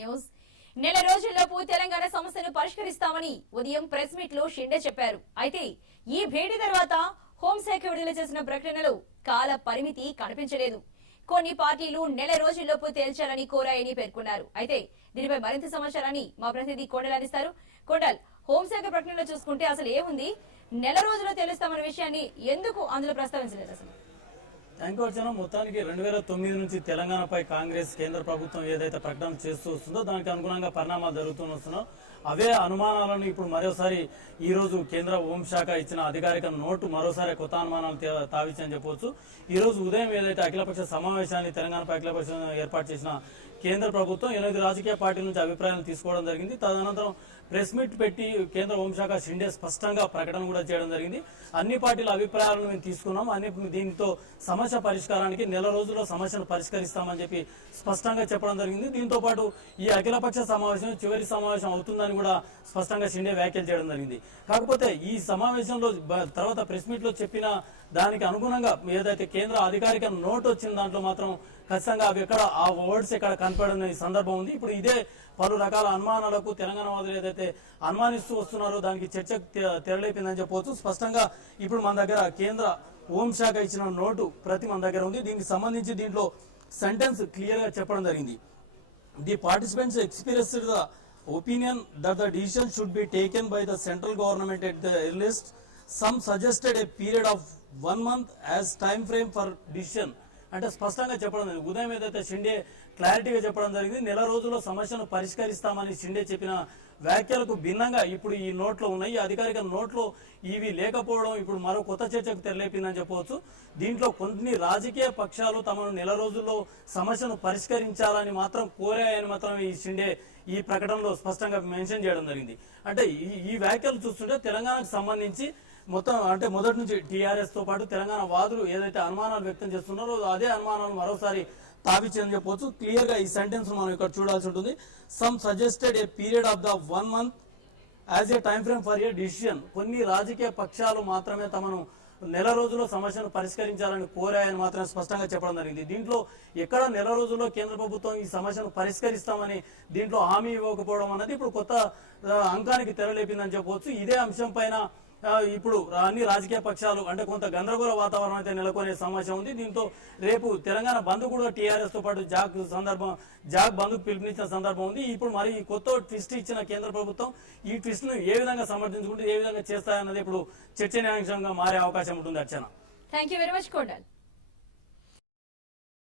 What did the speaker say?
News నెల రోజుల్లోపు తెలంగాణ సమస్యను పరిష్కరిస్తామని ఉదయం ప్రెస్ మీట్ లో షిండే చెప్పారు. అయితే ఈ భేటీ తర్వాత హోంశాఖ విడుదల చేసిన ప్రకటనలో కాల పరిమితి కనిపించలేదు. కొన్ని పార్టీలు నెల రోజుల్లోపు తేల్చాలని కోరాయని పేర్కొన్నారు. అయితే దీనిపై మరింత సమాచారాన్ని మా ప్రతినిధి కోడల్ అందిస్తారు. కోడల్, హోంశాఖ ప్రకటనలో చూసుకుంటే అసలు ఏముంది? నెల రోజుల్లో తేలుస్తామన్న విషయాన్ని ఎందుకు అందులో ప్రస్తావించలేదు? అసలు థ్యాంక్ యూ అర్చన. మొత్తానికి 2009 నుంచి తెలంగాణపై కాంగ్రెస్ కేంద్ర ప్రభుత్వం ఏదైతే ప్రకటన చేస్తూ వస్తుందో దానికి అనుగుణంగా పరిణామాలు జరుగుతూ వస్తున్నాయో అవే అనుమానాలను ఇప్పుడు మరోసారి ఈ రోజు కేంద్ర హోంశాఖ ఇచ్చిన అధికారిక నోటు మరోసారి కొత్త అనుమానాలు తావిచ్చని చెప్పవచ్చు. ఈ రోజు ఉదయం ఏదైతే అఖిలపక్ష సమావేశాన్ని తెలంగాణపై అఖిలపక్షం ఏర్పాటు చేసిన కేంద్ర ప్రభుత్వం 8 రాజకీయ పార్టీల నుంచి అభిప్రాయాలు తీసుకోవడం జరిగింది. తదనంతరం ప్రెస్ మీట్ పెట్టి కేంద్ర హోంశాఖ షిండే స్పష్టంగా ప్రకటన కూడా చేయడం జరిగింది. అన్ని పార్టీల అభిప్రాయాలను మేము తీసుకున్నాం, దీంతో సమస్య పరిష్కారానికి నెల రోజుల్లో సమస్యను పరిష్కరిస్తామని చెప్పి స్పష్టంగా చెప్పడం జరిగింది. దీంతో పాటు ఈ అఖిలపక్ష సమావేశం చివరి సమావేశం అవుతుందని కూడా స్పష్టంగా షిండే వ్యాఖ్యలు చేయడం జరిగింది. కాకపోతే ఈ సమావేశంలో తర్వాత ప్రెస్ మీట్ లో చెప్పిన దానికి అనుగుణంగా ఏదైతే కేంద్ర అధికారిక నోట్ వచ్చిన దాంట్లో మాత్రం ఖచ్చితంగా అవి ఎక్కడ ఆ వర్డ్స్ ఎక్కడ కనపడిన సందర్భం ఉంది. ఇప్పుడు ఇదే పలు రకాల అనుమానాలకు తెలంగాణ వాదులు ఏదైతే అనుమానిస్తూ వస్తున్నారో దానికి చర్చ తెరలేపిందని చెప్పవచ్చు. స్పష్టంగా ఇప్పుడు మన దగ్గర కేంద్ర హోంశాఖ ఇచ్చిన నోటు ప్రతి మన దగ్గర ఉంది. దీనికి సంబంధించి దీంట్లో సెంటెన్స్ క్లియర్ గా చెప్పడం జరిగింది. The participants expressed the opinion that the decision should be taken by the central government at the earliest. Some suggested a period of 1 month as time frame for decision. అంటే స్పష్టంగా చెప్పడం జరిగింది. ఉదయం ఏదైతే షిండే క్లారిటీగా చెప్పడం జరిగింది, నెల రోజుల్లో సమస్యను పరిష్కరిస్తామని షిండే చెప్పిన వ్యాఖ్యలకు భిన్నంగా ఇప్పుడు ఈ నోట్లో ఉన్నాయి. ఈ అధికారిక నోట్లో ఇవి లేకపోవడం ఇప్పుడు మరో కొత్త చర్చకు తెరలేపిందని చెప్పవచ్చు. దీంట్లో కొన్ని రాజకీయ పక్షాలు తమను నెల రోజుల్లో సమస్యను పరిష్కరించాలని మాత్రం కోరాయని మాత్రం ఈ షిండే ఈ ప్రకటనలో స్పష్టంగా మెన్షన్ చేయడం జరిగింది. అంటే ఈ వ్యాఖ్యలు చూస్తుంటే తెలంగాణకు సంబంధించి మొత్తం అంటే మొదటి నుంచి టీఆర్ఎస్ తో పాటు తెలంగాణ వాదులు ఏదైతే అనుమానాలు వ్యక్తం చేస్తున్నారో అదే అనుమానాలు మరోసారి తావిచ్చని చెప్పవచ్చు. క్లియర్ గా ఈ సెంటెన్స్ మనం ఇక్కడ చూడాల్సి ఉంటుంది. Some suggested a period of the 1 month as a time frame for a decision. కొన్ని రాజకీయ పక్షాలు మాత్రమే తమను నెల రోజుల్లో సమస్యను పరిష్కరించాలని కోరాయని మాత్రమే స్పష్టంగా చెప్పడం జరిగింది. దీంట్లో ఎక్కడ నెల రోజుల్లో కేంద్ర ప్రభుత్వం ఈ సమస్యను పరిష్కరిస్తామని దీంట్లో హామీ ఇవ్వకపోవడం అనేది ఇప్పుడు కొత్త అంకానికి తెరలేపిందని చెప్పవచ్చు. ఇదే అంశం పైన ఇప్పుడు అన్ని రాజకీయ పక్షాలు అంటే కొంత గందరగోళ వాతావరణం అయితే నెలకొనే సమస్య ఉంది. దీంతో రేపు తెలంగాణ బంద్ కూడా టీఆర్ఎస్ తో పాటు జాగ్ బంద్ పిలుపునిచ్చిన సందర్భం ఉంది. ఇప్పుడు మరి కొత్త ట్విస్ట్ ఇచ్చిన కేంద్ర ప్రభుత్వం ఈ ట్విస్ట్ ను ఏ విధంగా సమర్థించుకుంటే ఏ విధంగా చేస్తాయన్నది ఇప్పుడు చర్చనీయాంశంగా మారే అవకాశం ఉంటుంది. అర్చన, థ్యాంక్ యూ వెరీ మచ్ కోడల్.